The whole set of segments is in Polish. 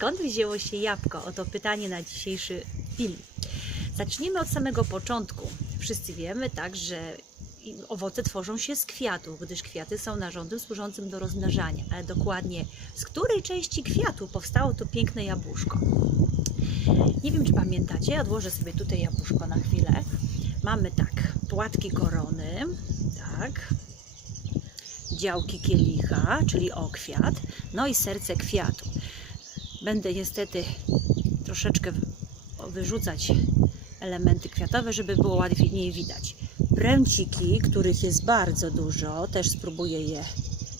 Skąd wzięło się jabłko? Oto pytanie na dzisiejszy film. Zacznijmy od samego początku. Wszyscy wiemy, tak, że owoce tworzą się z kwiatów, gdyż kwiaty są narządem służącym do rozmnażania. Ale dokładnie z której części kwiatu powstało to piękne jabłuszko? Nie wiem, czy pamiętacie, odłożę sobie tutaj jabłuszko na chwilę. Mamy tak, płatki korony, tak, działki kielicha, czyli okwiat, no i serce kwiatu. Będę niestety troszeczkę wy- wyrzucać elementy kwiatowe, żeby było łatwiej widać. Pręciki, których jest bardzo dużo, też spróbuję je,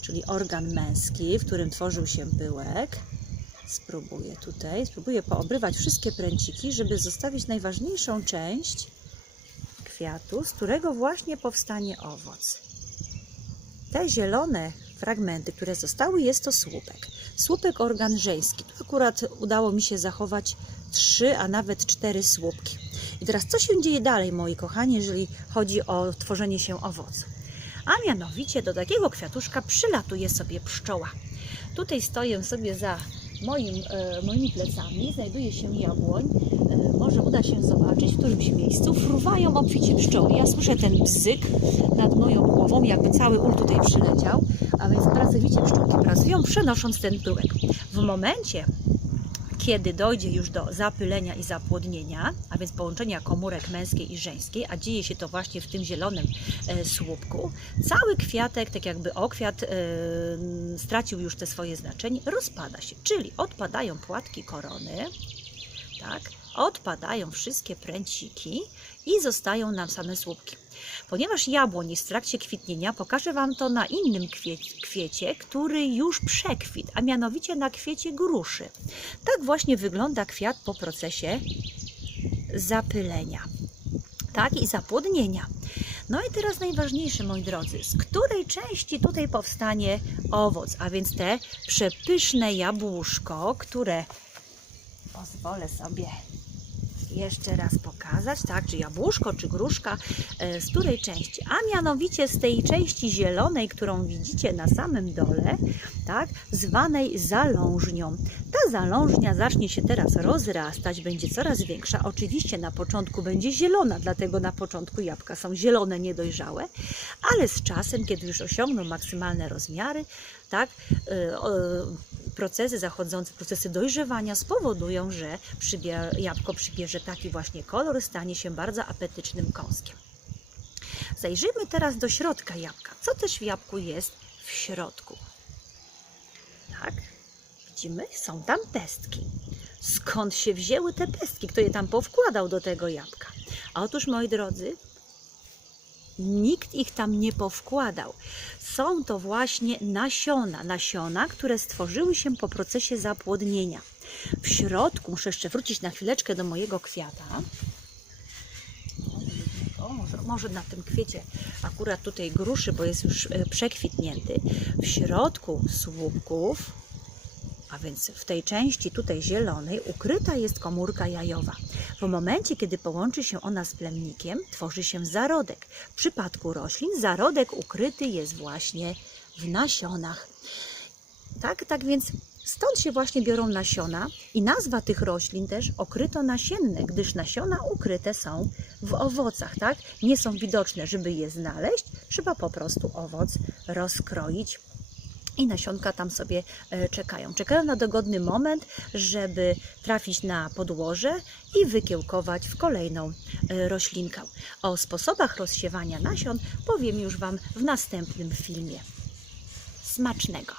czyli organ męski, w którym tworzył się pyłek. Spróbuję tutaj, spróbuję poobrywać wszystkie pręciki, żeby zostawić najważniejszą część kwiatu, z którego właśnie powstanie owoc. Te zielone fragmenty, które zostały, jest to słupek. Słupek organ żeński. Tu akurat udało mi się zachować trzy, a nawet cztery słupki. I teraz co się dzieje dalej, moi kochani, jeżeli chodzi o tworzenie się owocu? A mianowicie do takiego kwiatuszka przylatuje sobie pszczoła. Tutaj stoję sobie za moim, e, moimi plecami, znajduje się jabłoń. E, może uda się zobaczyć którymś miejscu. Fruwają obficie pszczoły. Ja słyszę ten bzyk nad moją głową, jakby cały ul tutaj przyleciał, a więc pracowicie pszczółki pracują, przenosząc ten pyłek. W momencie, kiedy dojdzie już do zapylenia i zapłodnienia, a więc połączenia komórek męskiej i żeńskiej, a dzieje się to właśnie w tym zielonym e, słupku, cały kwiatek, tak jakby okwiat, e, stracił już te swoje znaczenie, rozpada się, czyli odpadają płatki korony, tak, odpadają wszystkie pręciki i zostają nam same słupki. Ponieważ jabłoń jest w trakcie kwitnienia, pokażę Wam to na innym kwie kwiecie, który już przekwit, a mianowicie na kwiecie gruszy. Tak właśnie wygląda kwiat po procesie zapylenia. Tak, i zapłodnienia. No i teraz najważniejsze, moi drodzy, z której części tutaj powstanie owoc, a więc te przepyszne jabłuszko, które pozwolę sobie jeszcze raz pokazać, tak, czy jabłuszko, czy gruszka, e, z której części, a mianowicie z tej części zielonej, którą widzicie na samym dole, tak, zwanej zalążnią. Ta zalążnia zacznie się teraz rozrastać, będzie coraz większa. Oczywiście na początku będzie zielona, dlatego na początku jabłka są zielone, niedojrzałe, ale z czasem, kiedy już osiągną maksymalne rozmiary, tak, o, procesy zachodzące, procesy dojrzewania spowodują, że przybie, jabłko przybierze taki właśnie kolor, stanie się bardzo apetycznym kąskiem. Zajrzyjmy teraz do środka jabłka. Co też w jabłku jest w środku? Tak, widzimy, są tam pestki. Skąd się wzięły te pestki? Kto je tam powkładał do tego jabłka? A otóż, moi drodzy, nikt ich tam nie powkładał. Są to właśnie nasiona, nasiona, które stworzyły się po procesie zapłodnienia. W środku, muszę jeszcze wrócić na chwileczkę do mojego kwiata. O, może, może na tym kwiecie akurat tutaj gruszy, bo jest już e, przekwitnięty. W środku słupków, a więc w tej części tutaj zielonej, ukryta jest komórka jajowa. W momencie, kiedy połączy się ona z plemnikiem, tworzy się zarodek. W przypadku roślin zarodek ukryty jest właśnie w nasionach. Tak, tak więc stąd się właśnie biorą nasiona i nazwa tych roślin też okryto nasienne, gdyż nasiona ukryte są w owocach, tak? Nie są widoczne, żeby je znaleźć, trzeba po prostu owoc rozkroić i nasionka tam sobie e, czekają. Czekają na dogodny moment, żeby trafić na podłoże i wykiełkować w kolejną e, roślinkę. O sposobach rozsiewania nasion powiem już Wam w następnym filmie. Smacznego!